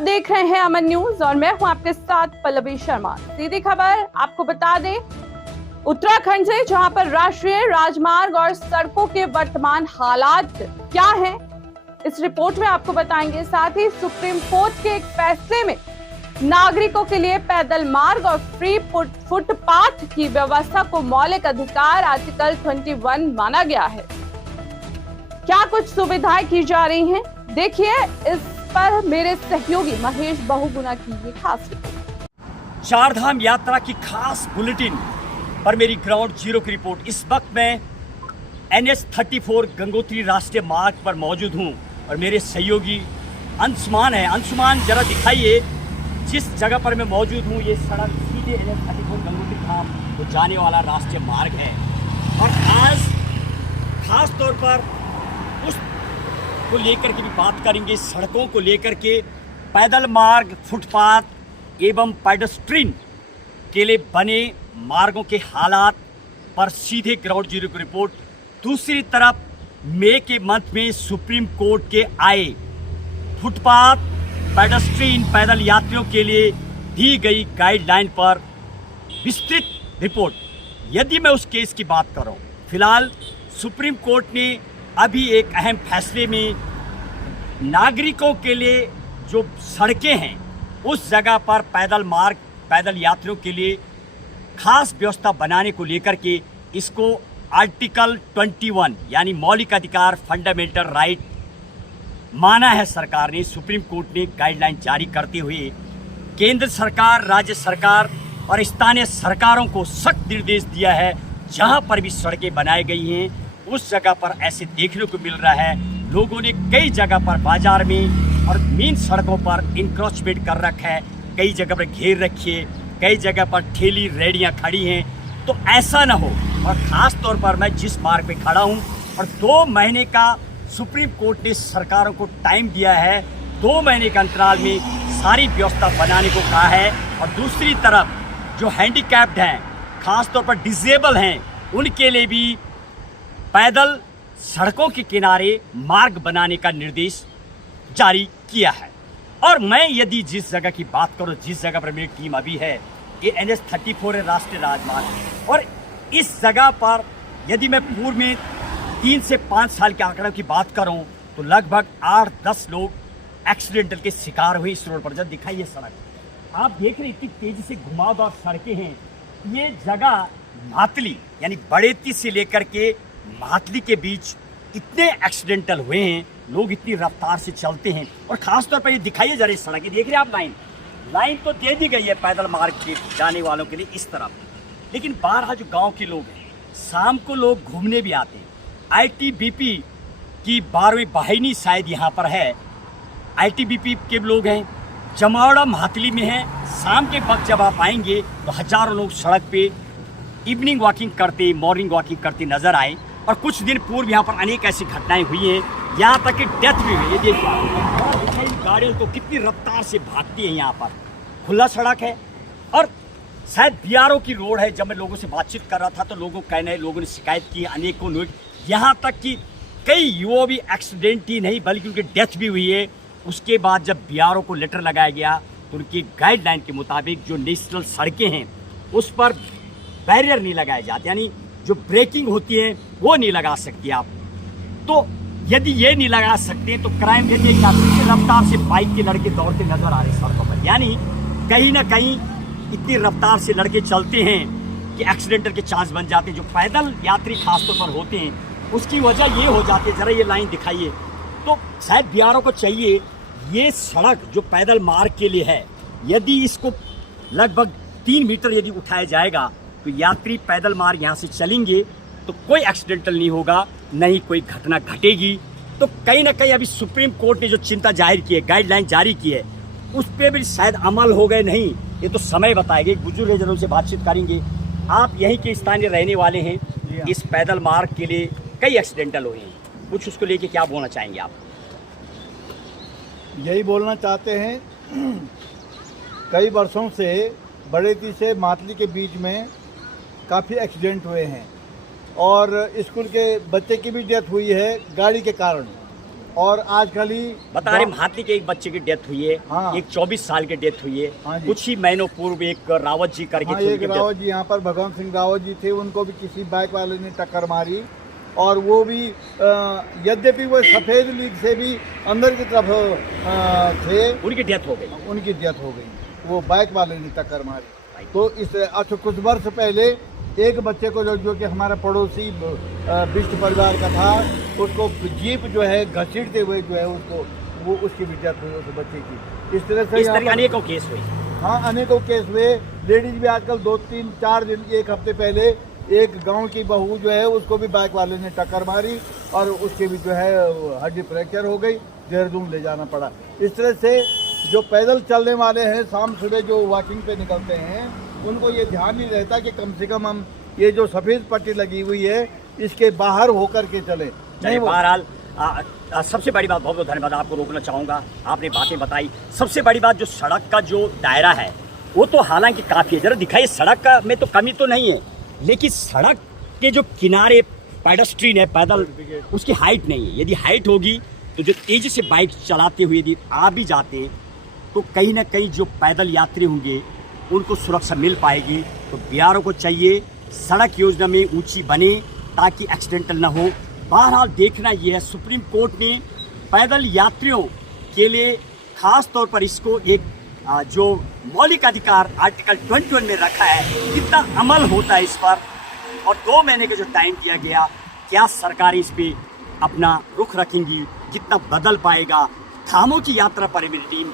देख रहे हैं अमन न्यूज और मैं हूं आपके साथ पल्लवी शर्मा। सीधी खबर आपको बता दें उत्तराखंड से, जहां पर राष्ट्रीय राजमार्ग और सड़कों के वर्तमान हालात क्या हैं, इस रिपोर्ट में आपको बताएंगे। साथ ही सुप्रीम कोर्ट के एक फैसले में नागरिकों के लिए पैदल मार्ग और फ्री फुटपाथ की व्यवस्था को मौलिक अधिकार आर्टिकल 21 माना गया है। क्या कुछ सुविधाएं की जा रही हैं, देखिए इस पर मेरे सहयोगी महेश बहुगुना की ये खास रिपोर्ट। चारधाम यात्रा की खास बुलेटिन पर मेरी ग्राउंड जीरो की रिपोर्ट। इस वक्त मैं NH-34 गंगोत्री राष्ट्रीय मार्ग पर मौजूद हूं और मेरे सहयोगी अंशुमान है। अंशुमान, जरा दिखाइए जिस जगह पर मैं मौजूद हूं, ये सड़क सीधे NH-34 गंगोत्री धाम को जाने वाला राष्ट्रीय मार्ग है। और आज खास तौर पर उस को लेकर के भी बात करेंगे, सड़कों को लेकर के, पैदल मार्ग, फुटपाथ एवं पेडेस्ट्रियन के लिए बने मार्गों के हालात पर सीधे ग्राउंड जीरो की रिपोर्ट। दूसरी तरफ मई के मंथ में सुप्रीम कोर्ट के आए फुटपाथ, पेडेस्ट्रियन, पैदल यात्रियों के लिए दी गई गाइडलाइन पर विस्तृत रिपोर्ट। यदि मैं उस केस की बात करूं, फिलहाल सुप्रीम कोर्ट ने अभी एक अहम फैसले में नागरिकों के लिए जो सड़कें हैं उस जगह पर पैदल मार्ग, पैदल यात्रियों के लिए खास व्यवस्था बनाने को लेकर के इसको आर्टिकल 21 यानी मौलिक अधिकार, फंडामेंटल राइट माना है सरकार ने। सुप्रीम कोर्ट ने गाइडलाइन जारी करते हुए केंद्र सरकार, राज्य सरकार और स्थानीय सरकारों को सख्त निर्देश दिया है, जहां पर भी सड़कें बनाई गई हैं उस जगह पर ऐसे देखने को मिल रहा है। लोगों ने कई जगह पर बाजार में और मेन सड़कों पर इंक्रोचमेंट कर रखा है, कई जगह पर घेर रखी है, कई जगह पर ठेली रेहड़ियां खड़ी हैं। तो ऐसा ना हो, और ख़ास तौर पर मैं जिस मार्ग पे खड़ा हूं और 2 महीने का सुप्रीम कोर्ट ने सरकारों को टाइम दिया है, 2 महीने के अंतराल में सारी व्यवस्था बनाने को कहा है। और दूसरी तरफ जो हैंडीकैप्ड हैं, ख़ास तौर पर डिसेबल हैं, उनके लिए भी पैदल सड़कों के किनारे मार्ग बनाने का निर्देश जारी किया है। और मैं यदि जिस जगह की बात करूं, जिस जगह पर मेरी टीम अभी है, ये NH-34 है, राष्ट्रीय राजमार्ग। और इस जगह पर यदि मैं पूर्व में 3 से 5 साल के आंकड़ों की बात करूं तो लगभग 8-10 लोग एक्सीडेंटल के शिकार हुए इस रोड पर। जब दिखाइए सड़क, आप देख रहे इतनी तेजी से घुमावदार सड़कें हैं। ये जगह मातली यानी बड़ेती से लेकर के मातली के बीच इतने एक्सीडेंटल हुए हैं, लोग इतनी रफ्तार से चलते हैं। और खास तौर पर ये दिखाइए जरा इस सड़क, देख रहे हैं आप, लाइन तो दे दी गई है पैदल मार्ग के जाने वालों के लिए इस तरफ, लेकिन बाहर जो गांव के लोग हैं, शाम को लोग घूमने भी आते हैं। ITBP की 12वीं वाहिनी शायद यहाँ पर है, ITBP के लोग हैं, जमावड़ा मातली में हैं। शाम के वक्त जब आप आएंगे तो हजारों लोग सड़क पे इवनिंग वॉकिंग करते, मॉर्निंग वॉकिंग करते नजर आए। और कुछ दिन पूर्व यहाँ पर अनेक ऐसी घटनाएं हुई हैं, यहाँ तक कि डेथ भी हुई है। देखिए गाड़ियों को कितनी रफ्तार से भागती है, यहाँ पर खुला सड़क है और शायद BRO की रोड है। जब मैं लोगों से बातचीत कर रहा था तो लोगों ने शिकायत की, अनेकों लोग, यहाँ तक कि कई युवा भी एक्सीडेंट ही नहीं बल्कि उनकी डेथ भी हुई है। उसके बाद जब BRO को लेटर लगाया गया तो उनकी गाइडलाइन के मुताबिक जो नेशनल सड़कें हैं उस पर बैरियर नहीं लगाए जाते, यानी जो ब्रेकिंग होती है वो नहीं लगा सकती आप। तो यदि ये नहीं लगा सकते तो क्राइम देखिए कि आप रफ्तार से बाइक के लड़के दौड़ते नजर आ रहे सड़कों पर, यानी कहीं ना कहीं इतनी रफ्तार से लड़के चलते हैं कि एक्सीडेंटल के चांस बन जाते हैं। जो पैदल यात्री खासतौर पर होते हैं उसकी वजह ये हो जाती है। जरा ये लाइन दिखाइए, तो शायद BRO को चाहिए ये सड़क जो पैदल मार्ग के लिए है, यदि इसको लगभग 3 मीटर यदि उठाया जाएगा तो यात्री पैदल मार्ग यहाँ से चलेंगे तो कोई एक्सीडेंटल नहीं होगा, नहीं कोई घटना घटेगी। तो कहीं ना कहीं अभी सुप्रीम कोर्ट ने जो चिंता जाहिर की है, गाइडलाइन जारी की है, उस पर भी शायद अमल हो गए नहीं, ये तो समय बताएगा। एक बुजुर्ग है, जरूर से बातचीत करेंगे। आप यहीं के स्थानीय रहने वाले हैं, इस पैदल मार्ग के लिए कई एक्सीडेंटल हुए हैं, कुछ उसको लेके क्या बोलना चाहेंगे आप? यही बोलना चाहते हैं, कई वर्षों से बड़ेती से मातली के बीच में काफ़ी एक्सीडेंट हुए हैं और स्कूल के बच्चे की भी डेथ हुई है गाड़ी के कारण। और आजकल ही बता रहे महात्ली के एक बच्चे की डेथ हुई है, हाँ। एक 24 साल की डेथ हुई है, हाँ जी। कुछ ही महीनों पूर्व एक रावत जी करके हाँ, थे, एक उनकी रावत जी यहाँ पर भगवंत सिंह रावत जी थे, उनको भी किसी बाइक वाले ने टक्कर मारी और वो भी यद्यपि वो सफ़ेद लीग से भी अंदर की तरफ थे, उनकी डेथ हो गई। उनकी डेथ हो गई, वो बाइक वाले ने टक्कर मारी। तो इस अच्छा कुछ वर्ष पहले एक बच्चे को जो कि हमारा पड़ोसी बिष्ट परिवार का था, उसको जीप जो है घसीटते हुए जो है उसको वो उसकी भी डेथ हुई उस बच्चे की। इस तरह से इस तरह अनेकों केस हुए। हाँ, अनेकों केस हुए। लेडीज भी आजकल 2-3-4 दिन एक हफ्ते पहले एक गांव की बहू जो है उसको भी बाइक वाले ने टक्कर मारी और उसके भी जो है हड्डी फ्रैक्चर हो गई, देहरादून ले जाना पड़ा। इस तरह से जो पैदल चलने वाले हैं, शाम सुबह जो वॉकिंग पे निकलते हैं, उनको ये ध्यान नहीं रहता कि कम से कम हम ये जो सफ़ेद पट्टी लगी हुई है इसके बाहर होकर के चले। चलिए, बहरहाल सबसे बड़ी बात, बहुत बहुत धन्यवाद, आपको रोकना चाहूँगा, आपने बातें बताई। सबसे बड़ी बात, जो सड़क का जो दायरा है वो तो हालांकि काफ़ी है, जरा दिखाइए, सड़क का में तो कमी तो नहीं है, लेकिन सड़क के जो किनारे पेडेस्ट्रियन है, पैदल, उसकी हाइट नहीं है। यदि हाइट होगी तो जो तेज़ी से बाइक चलाते हुए यदि आ भी जाते तो कहीं ना कहीं जो पैदल यात्री होंगे उनको सुरक्षा मिल पाएगी। तो बीआरओ को चाहिए सड़क योजना में ऊंची बने ताकि एक्सीडेंटल ना हो। बहरहाल देखना यह है, सुप्रीम कोर्ट ने पैदल यात्रियों के लिए खास तौर पर इसको एक जो मौलिक अधिकार आर्टिकल 21 में रखा है, कितना अमल होता है इस पर, और 2 महीने का जो टाइम दिया गया, क्या सरकार इस पे अपना रुख रखेंगी, कितना बदल पाएगा। धामों की यात्रा पर मेरी टीम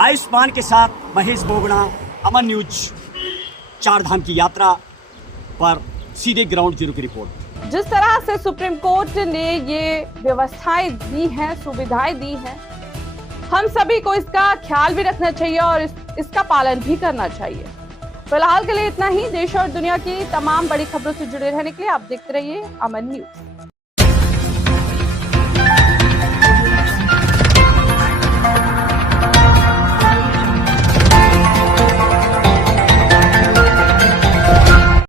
आयुष्मान के साथ महेश बोगड़ा, अमन न्यूज, 4 धाम की यात्रा पर सीधे ग्राउंड जीरो की रिपोर्ट। जिस तरह से सुप्रीम कोर्ट ने ये व्यवस्थाएं दी हैं, सुविधाएं दी हैं, हम सभी को इसका ख्याल भी रखना चाहिए और इसका पालन भी करना चाहिए। फिलहाल के लिए इतना ही। देश और दुनिया की तमाम बड़ी खबरों से जुड़े रहने के लिए आप देखते रहिए अमन न्यूज।